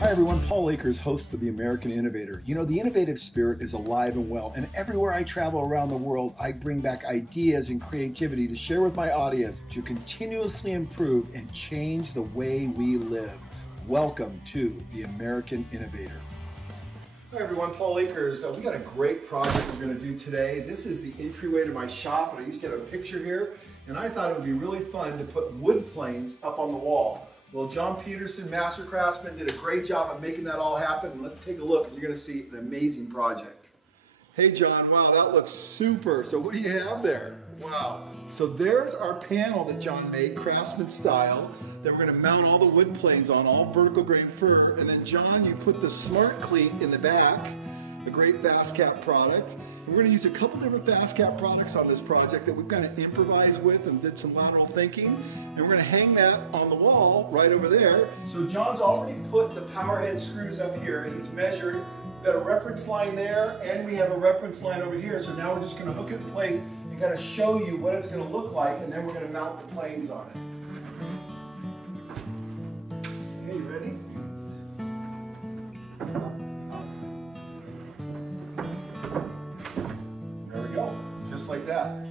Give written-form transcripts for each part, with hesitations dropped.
Hi everyone, Paul Akers, host of the American Innovator. You know, the innovative spirit is alive and well, and everywhere I travel around the world, I bring back ideas and creativity to share with my audience to continuously improve and change the way we live. Welcome to the American Innovator. Hi everyone, Paul Akers. We got a great project we're going to do today. This is the entryway to my shop, and I used to have a picture here, and I thought it would be really fun to put wood planes up on the wall. Well, John Peterson, Master Craftsman, did a great job of making that all happen. Let's take a look, and you're going to see an amazing project. Hey, John, wow, that looks super. So what do you have there? Wow. So there's our panel that John made, Craftsman style, that we're going to mount all the wood planes on, all vertical grain fir. And then, John, you put the Smart Cleat in the back, the great FastCap product. And we're going to use a couple different FastCap products on this project that we've kind of improvised with and did some lateral thinking. And we're going to hang that on the wall right over there. So John's already put the PowerHead screws up here. He's measured. We've got a reference line there, and we have a reference line over here. So now we're just going to hook it in place and kind of show you what it's going to look like, and then we're going to mount the planes on it. Okay, you ready? There we go, just like that.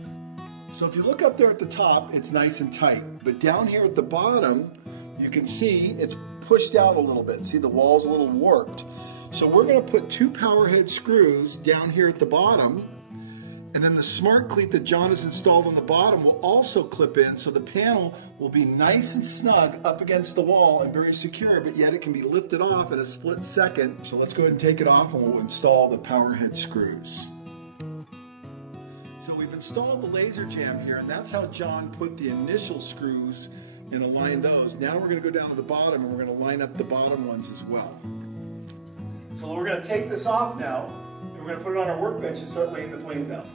So if you look up there at the top, it's nice and tight. But down here at the bottom, you can see it's pushed out a little bit. See, the wall's a little warped. So we're going to put two PowerHead screws down here at the bottom. And then the Smart Cleat that John has installed on the bottom will also clip in, so the panel will be nice and snug up against the wall and very secure, but yet it can be lifted off in a split second. So let's go ahead and take it off, and we'll install the PowerHead screws. So we've installed the Laserjamb here, and that's how John put the initial screws and aligned those. Now we're going to go down to the bottom, and we're going to line up the bottom ones as well. So we're going to take this off now, and we're going to put it on our workbench and start laying the planes out.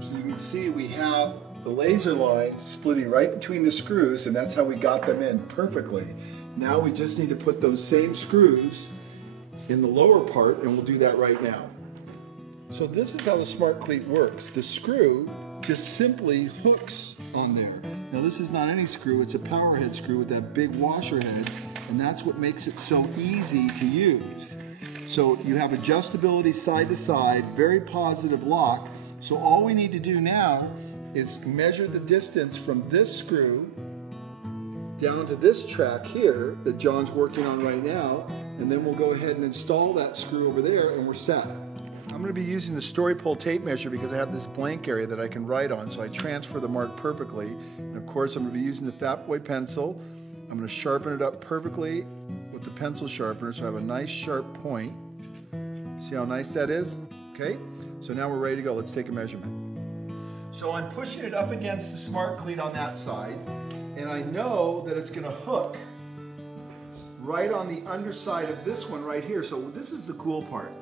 So you can see we have the laser line splitting right between the screws, and that's how we got them in perfectly. Now we just need to put those same screws in the lower part, and we'll do that right now. So this is how the Smart Cleat works. The screw just simply hooks on there. Now this is not any screw, it's a PowerHead screw with that big washer head, and that's what makes it so easy to use. So you have adjustability side to side, very positive lock. So all we need to do now is measure the distance from this screw down to this track here that John's working on right now, and then we'll go ahead and install that screw over there, and we're set. I'm going to be using the story pole tape measure because I have this blank area that I can write on, so I transfer the mark perfectly. And of course I'm going to be using the FatBoy Pencil. I'm going to sharpen it up perfectly with the pencil sharpener so I have a nice sharp point. See how nice that is? Okay, so now we're ready to go. Let's take a measurement. So I'm pushing it up against the Smart Cleat on that side, and I know that it's going to hook right on the underside of this one right here. So this is the cool part.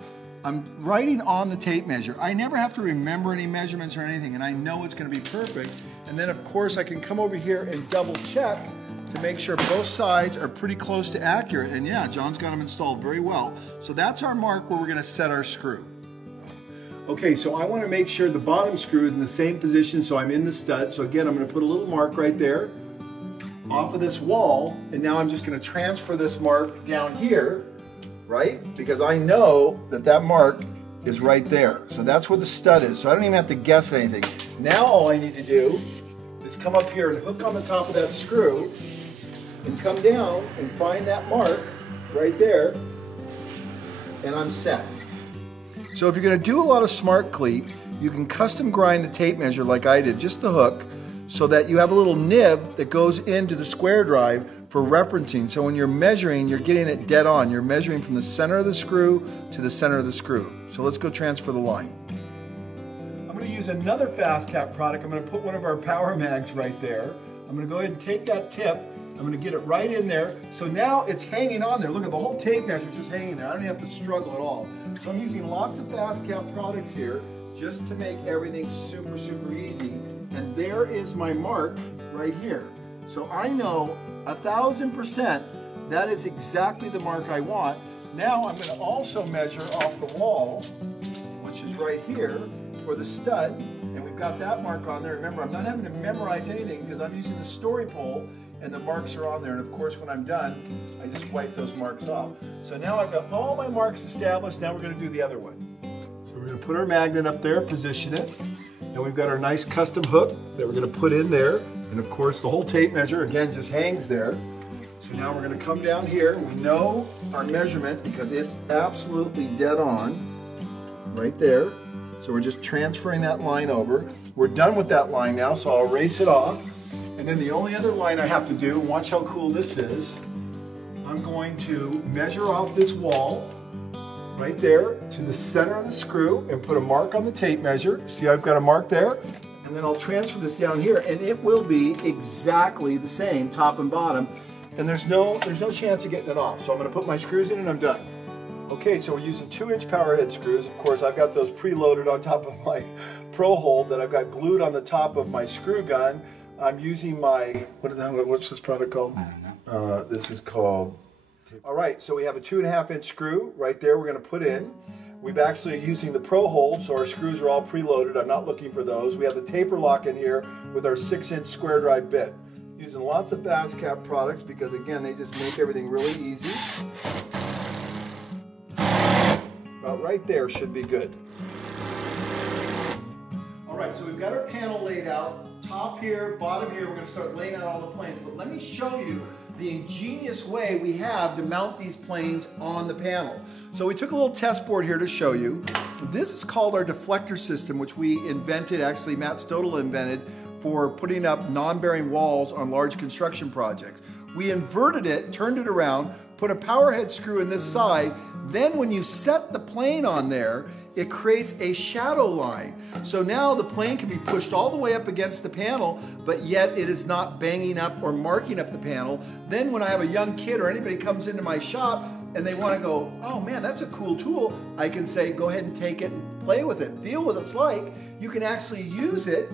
I'm writing on the tape measure. I never have to remember any measurements or anything, and I know it's going to be perfect. And then of course I can come over here and double check to make sure both sides are pretty close to accurate. And yeah, John's got them installed very well. So that's our mark where we're going to set our screw. Okay, so I want to make sure the bottom screw is in the same position, so I'm in the stud. So again, I'm going to put a little mark right there off of this wall, and now I'm just going to transfer this mark down here, right? Because I know that that mark is right there. So that's where the stud is. So I don't even have to guess anything. Now all I need to do is come up here and hook on the top of that screw and come down and find that mark right there, and I'm set. So if you're going to do a lot of Smart Cleat, you can custom grind the tape measure like I did, just the hook, so that you have a little nib that goes into the square drive for referencing. So when you're measuring, you're getting it dead on. You're measuring from the center of the screw to the center of the screw. So let's go transfer the line. I'm going to use another FastCap product. I'm going to put one of our PowerMags right there. I'm going to go ahead and take that tip. I'm going to get it right in there. So now it's hanging on there. Look at the whole tape measure just hanging there. I don't even have to struggle at all. So I'm using lots of FastCap products here just to make everything super, super easy. And there is my mark right here. So I know 1000% that is exactly the mark I want. Now I'm going to also measure off the wall, which is right here, for the stud, and we got that mark on there. Remember, I'm not having to memorize anything because I'm using the story pole and the marks are on there. And of course, when I'm done, I just wipe those marks off. So now I've got all my marks established. Now we're going to do the other one. So we're going to put our magnet up there, position it. And we've got our nice custom hook that we're going to put in there. And of course, the whole tape measure, again, just hangs there. So now we're going to come down here. We know our measurement because it's absolutely dead on right there. So we're just transferring that line over. We're done with that line now, so I'll erase it off. And then the only other line I have to do, watch how cool this is, I'm going to measure off this wall right there to the center of the screw and put a mark on the tape measure. See, I've got a mark there. And then I'll transfer this down here and it will be exactly the same top and bottom. And there's no chance of getting it off. So I'm going to put my screws in and I'm done. Okay, so we're using 2-inch PowerHead screws. Of course, I've got those preloaded on top of my ProHold that I've got glued on the top of my screw gun. I'm using my, what's this product called? I don't know. This is called, all right, so we have a 2.5-inch screw right there we're going to put in. We've actually using the ProHold, so our screws are all preloaded. I'm not looking for those. We have the taper lock in here with our 6-inch square drive bit. Using lots of FastCap products because, again, they just make everything really easy. About right there should be good. All right, so we've got our panel laid out. Top here, bottom here, we're going to start laying out all the planes. But let me show you the ingenious way we have to mount these planes on the panel. So we took a little test board here to show you. This is called our deflector system, which we invented, actually Matt Stodel invented, for putting up non-bearing walls on large construction projects. We inverted it, turned it around, put a PowerHead screw in this side, then when you set the plane on there, it creates a shadow line. So now the plane can be pushed all the way up against the panel, but yet it is not banging up or marking up the panel. Then when I have a young kid or anybody comes into my shop and they want to go, oh man, that's a cool tool, I can say, go ahead and take it and play with it, feel what it's like. You can actually use it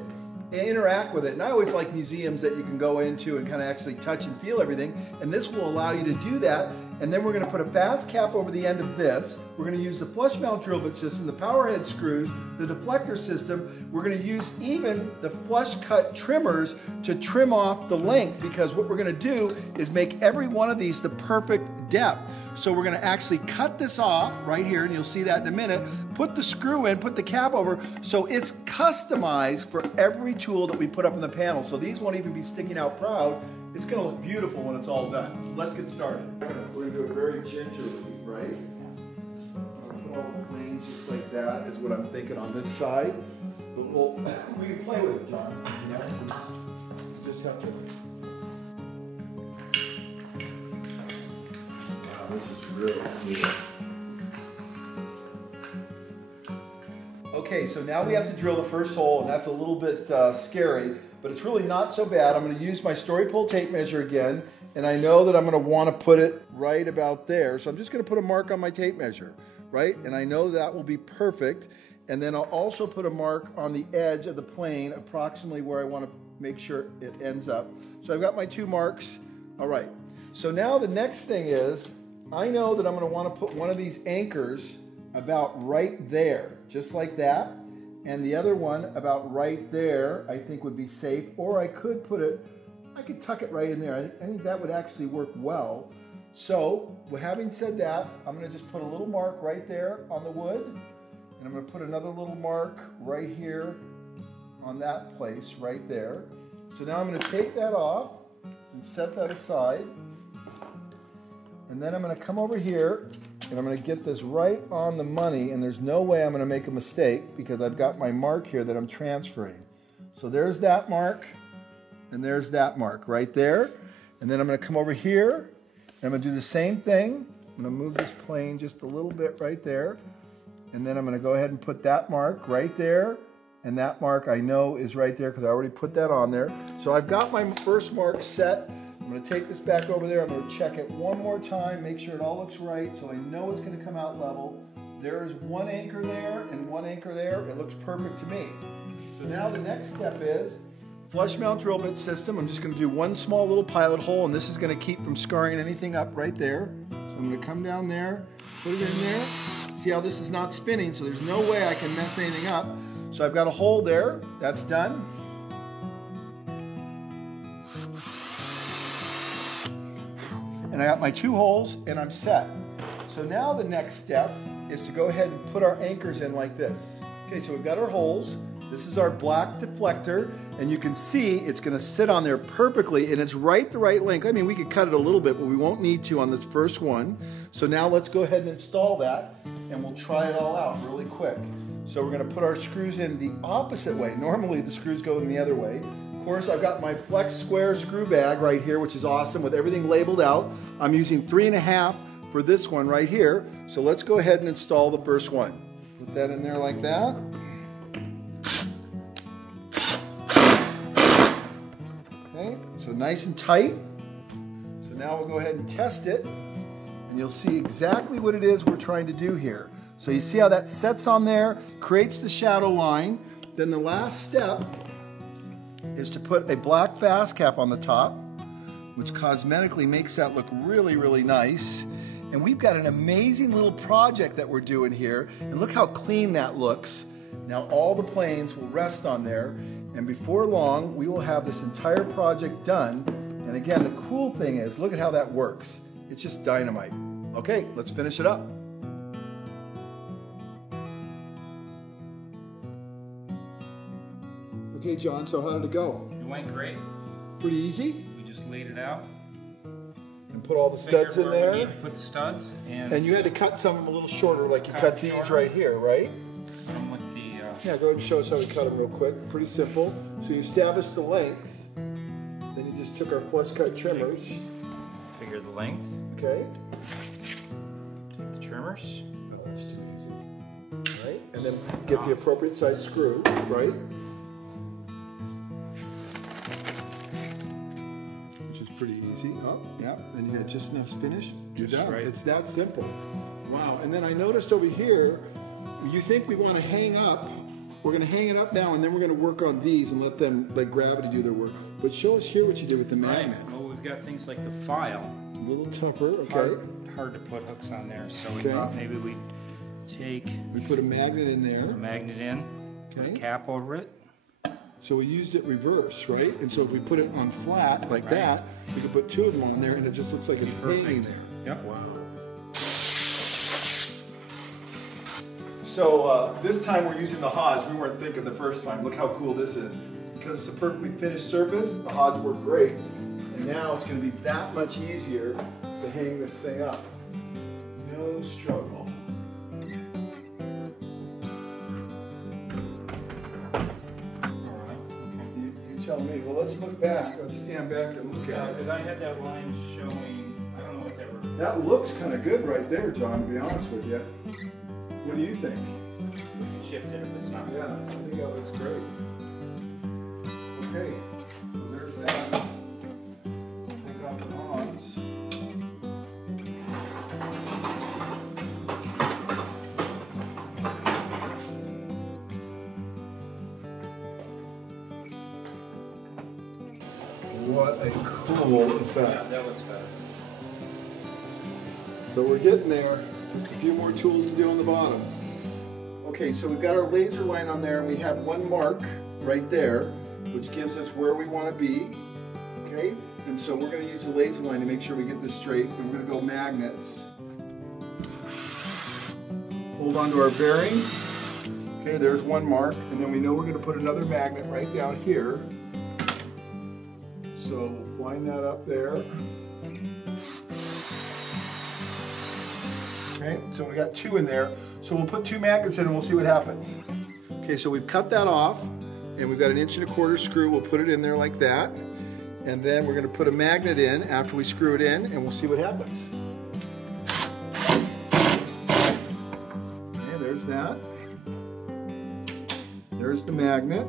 and interact with it. And I always like museums that you can go into and kind of actually touch and feel everything. And this will allow you to do that. And then we're going to put a FastCap over the end of this. We're going to use the FlushMount Drill Bit System, the PowerHead screws, the Deflector system. We're going to use even the flush cut trimmers to trim off the length, because what we're going to do is make every one of these the perfect depth. So we're going to actually cut this off right here, and you'll see that in a minute. Put the screw in, put the cap over, so it's customized for every tool that we put up in the panel. So these won't even be sticking out proud. It's going to look beautiful when it's all done. So let's get started. We're going to do it very gingerly, right? Put all the planes just like that is what I'm thinking on this side. But we can play with it, John. Yeah? You just have to. Wow, this is really cool. Okay, so now we have to drill the first hole, and that's a little bit scary, but it's really not so bad. I'm going to use my story pole tape measure again, and I know that I'm going to want to put it right about there, so I'm just going to put a mark on my tape measure, right? And I know that will be perfect, and then I'll also put a mark on the edge of the plane, approximately where I want to make sure it ends up. So I've got my 2 marks. All right, so now the next thing is, I know that I'm going to want to put one of these anchors about right there, just like that, and the other one about right there I think would be safe, or I could put it, I could tuck it right in there. I think that would actually work well. So, having said that, I'm going to just put a little mark right there on the wood, and I'm going to put another little mark right here on that place right there. So now I'm going to take that off and set that aside, and then I'm going to come over here and I'm going to get this right on the money, and there's no way I'm going to make a mistake because I've got my mark here that I'm transferring. So there's that mark, and there's that mark right there. And then I'm going to come over here, and I'm going to do the same thing. I'm going to move this plane just a little bit right there, and then I'm going to go ahead and put that mark right there, and that mark I know is right there because I already put that on there. So I've got my first mark set. I'm going to take this back over there. I'm going to check it one more time, make sure it all looks right, so I know it's going to come out level. There is one anchor there and one anchor there. It looks perfect to me. So now the next step is FlushMount Drill Bit System. I'm just going to do one small little pilot hole, and this is going to keep from scarring anything up right there. So I'm going to come down there, put it in there. See how this is not spinning, so there's no way I can mess anything up. So I've got a hole there, that's done. And I got my 2 holes and I'm set. So now the next step is to go ahead and put our anchors in like this. Okay, so we've got our holes. This is our black deflector, and you can see it's going to sit on there perfectly, and it's right the right length. I mean, we could cut it a little bit, but we won't need to on this first one. So now let's go ahead and install that, and we'll try it all out really quick. So we're going to put our screws in the opposite way. Normally the screws go in the other way. Of course, I've got my Flex Square screw bag right here, which is awesome with everything labeled out. I'm using 3.5 for this one right here. So let's go ahead and install the first one. Put that in there like that. Okay, so nice and tight. So now we'll go ahead and test it, and you'll see exactly what it is we're trying to do here. So you see how that sets on there, creates the shadow line. Then the last step is to put a black FastCap on the top, which cosmetically makes that look really, really nice. And we've got an amazing little project that we're doing here, and look how clean that looks. Now all the planes will rest on there, and before long we will have this entire project done. And again, the cool thing is, look at how that works. It's just dynamite. Okay, let's finish it up. Okay, John, so how did it go? It went great. Pretty easy? We just laid it out. And put all the studs in there. We need to put the studs. And you had to cut some of them a little shorter, like you cut these shorter. Right here, right? With the, yeah, go ahead and show us how we cut them real quick. Pretty simple. So you established the length. Then you just took our flush cut trimmers. Figure the length. Okay. Take the trimmers. Oh, that's too easy. Right? And then get the appropriate size screw, right? Pretty easy. Oh, yeah. And you got just enough finish. Just right. It's that simple. Wow. And then I noticed over here, you think we want to hang up. We're going to hang it up now, and then we're going to work on these and let them, like gravity, do their work. But show us here what you did with the magnet. Right. Well, we've got things like the file. A little tougher. Okay. Hard to put hooks on there. So we thought maybe we'd take. We put a magnet in there. A magnet in. Put a cap over it. So we used it reverse, right? And so if we put it on flat like that, we could put 2 of them on there, and it just looks like it's hanging there. Yep. Wow. So this time we're using the Hodge. We weren't thinking the first time. Look how cool this is. Because it's a perfectly finished surface, the Hodge worked great. And now it's going to be that much easier to hang this thing up. No struggle. Tell me. Well, let's look back. Let's stand back and look at it. Because I had that line showing, I don't know what that was. That looks kind of good right there, John, to be honest with you. What do you think? We can shift it if it's not. Yeah, I think that looks great. Okay, so there's that. Take off the Hodge. What a cool effect. Yeah, that looks better. So we're getting there. Just a few more tools to do on the bottom. Okay, so we've got our laser line on there, and we have one mark right there, which gives us where we want to be. Okay, and so we're going to use the laser line to make sure we get this straight, and we're going to go magnets. Hold on to our bearing. Okay, there's one mark, and then we know we're going to put another magnet right down here. So line that up there. Okay, so we got 2 in there. So we'll put 2 magnets in and we'll see what happens. Okay, so we've cut that off, and we've got an 1¼ screw. We'll put it in there like that. And then we're going to put a magnet in after we screw it in, and we'll see what happens. Okay, there's that. There's the magnet.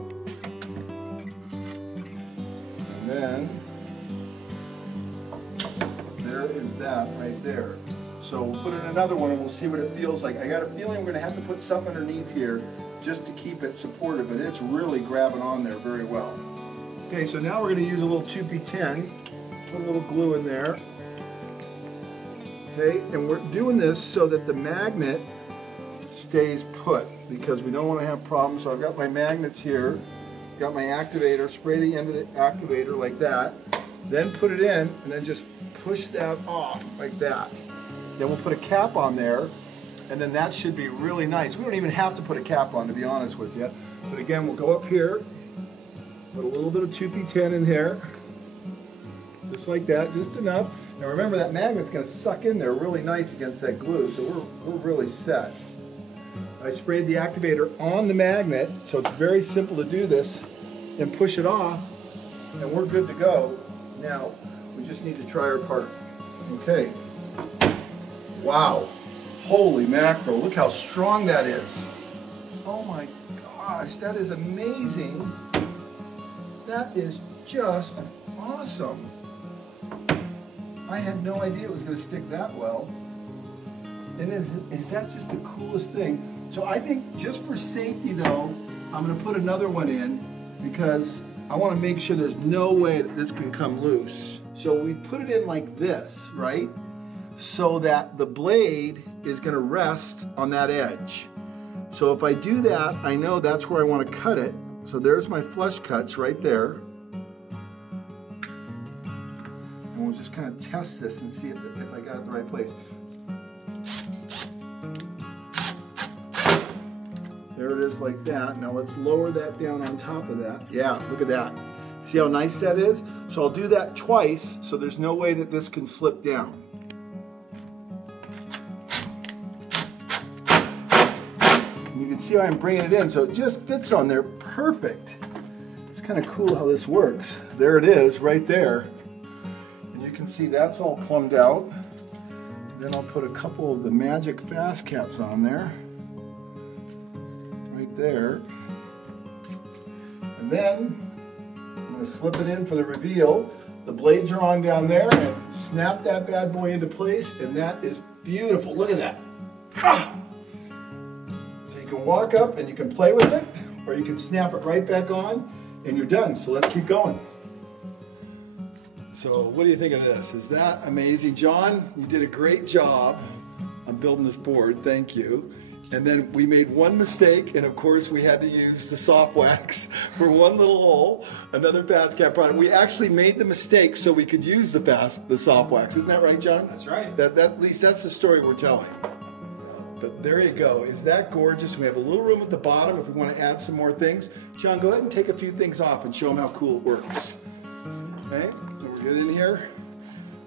And then there is that right there. So we'll put in another one and we'll see what it feels like. I got a feeling we're going to have to put something underneath here just to keep it supported, but it's really grabbing on there very well. Okay, so now we're going to use a little 2P10, put a little glue in there. Okay, and we're doing this so that the magnet stays put. because we don't want to have problems. So I've got my magnets here, got my activator, spray the end of the activator like that, then put it in, and then just push that off like that. Then we'll put a cap on there, and then that should be really nice. We don't even have to put a cap on, to be honest with you. But again, we'll go up here, put a little bit of 2P10 in here, just like that, just enough. Now remember, that magnet's going to suck in there really nice against that glue, so we're really set. I sprayed the activator on the magnet, so it's very simple to do this, and push it off, and we're good to go. Now, we just need to try our part. Okay. Wow. Holy mackerel, look how strong that is. Oh my gosh, that is amazing. That is just awesome. I had no idea it was going to stick that well. And is that just the coolest thing? So I think just for safety though, I'm going to put another one in because I want to make sure there's no way that this can come loose. So we put it in like this, right? So that the blade is going to rest on that edge. So if I do that, I know that's where I want to cut it. So there's my flush cuts right there. And we'll just kind of test this and see if I got it the right place. There it is like that. Now let's lower that down on top of that. Yeah, look at that. See how nice that is? So I'll do that twice so there's no way that this can slip down. And you can see how I'm bringing it in so it just fits on there perfect. It's kind of cool how this works. There it is right there. And you can see that's all plumbed out. Then I'll put a couple of the magic fast caps on there. Right there. And then I'm going to slip it in for the reveal. The blades are on down there and snap that bad boy into place, and that is beautiful. Look at that. Ah! So you can walk up and you can play with it, or you can snap it right back on and you're done. So let's keep going. So what do you think of this? Is that amazing? John, you did a great job on building this board. Thank you. And then we made one mistake, and of course we had to use the SoftWax for one little hole, another FastCap product. We actually made the mistake so we could use the SoftWax. Isn't that right, John? That's right. At least that's the story we're telling. But there you go. Is that gorgeous? We have a little room at the bottom if we want to add some more things. John, go ahead and take a few things off and show them how cool it works. Okay, so we're good in here.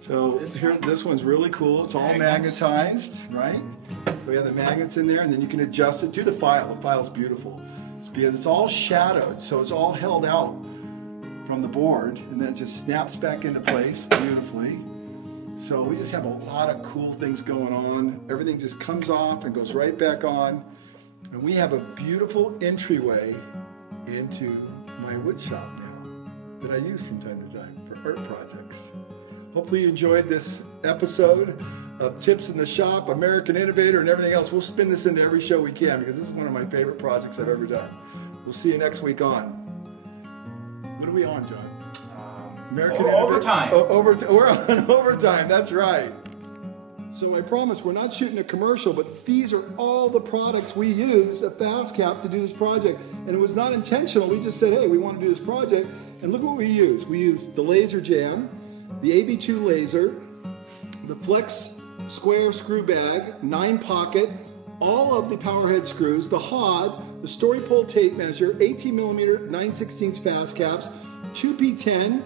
So this one's really cool. It's all magnetized, right? We have the magnets in there, and then you can adjust it to the file. The file's beautiful. It's because it's all shadowed, so it's all held out from the board, and then it just snaps back into place beautifully. So we just have a lot of cool things going on. Everything just comes off and goes right back on. And we have a beautiful entryway into my wood shop now that I use from time to time for art projects. Hopefully you enjoyed this episode of Tips in the Shop, American Innovator, and everything else. We'll spin this into every show we can because this is one of my favorite projects I've ever done. We'll see you next week on. What are we on, John? American Overtime. We're on overtime, that's right. So I promise we're not shooting a commercial, but these are all the products we use at FastCap to do this project. And it was not intentional. We just said, hey, we want to do this project. And look what we use. We use the Laserjamb, the AB2 Laser, the Flex Square Screw Bag, 9-pocket, all of the PowerHead screws, the HOD, the Story Pole Tape Measure, 18mm 9/16 fast caps, 2P10,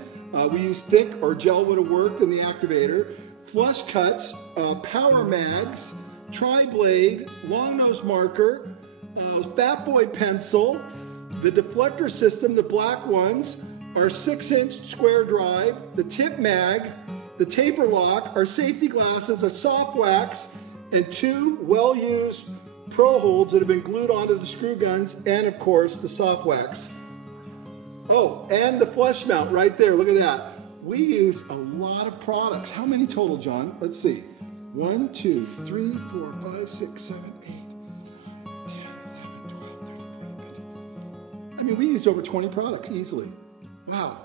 we use thick or gel would have worked in the activator, flush cuts, PowerMags, TriBlade, long nose marker, FatBoy Pencil, the Deflector system, the black ones, our 6-inch square drive, the tip mag, the taper lock, our safety glasses, our SoftWax, and 2 well-used ProHolds that have been glued onto the screw guns, and of course the SoftWax. Oh, and the FlushMount right there, look at that. We use a lot of products. How many total, John? Let's see. 1, 2, 3, 4, 5, 6, 7, 8, 9, 10, 11, 12, 13, 14, 15. I mean, we use over 20 products easily. Wow.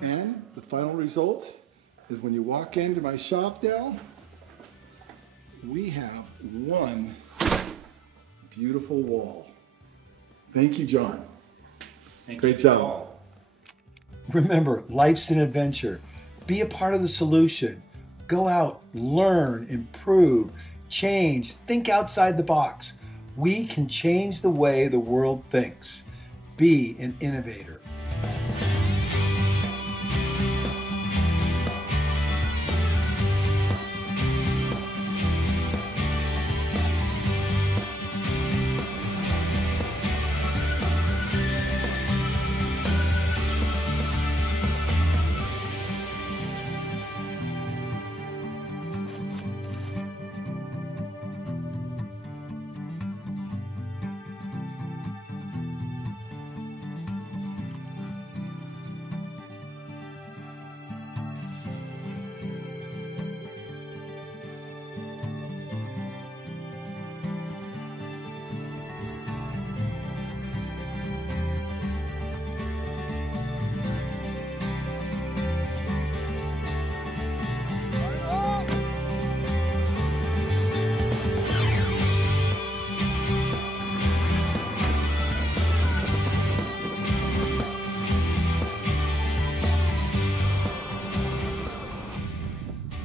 And the final result is when you walk into my shop now, we have one beautiful wall. Thank you, John. Thank Great you job. all. Remember, life's an adventure. Be a part of the solution. Go out, learn, improve, change, think outside the box. We can change the way the world thinks. Be an innovator.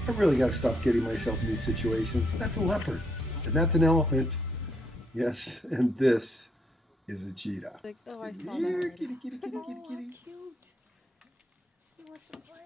I really got to stop getting myself in these situations. That's a leopard, and that's an elephant. Yes, and this is a cheetah. Like, oh, I saw Here, that. kitty, kitty, kitty, kitty, kitty. Cute. He wants to play.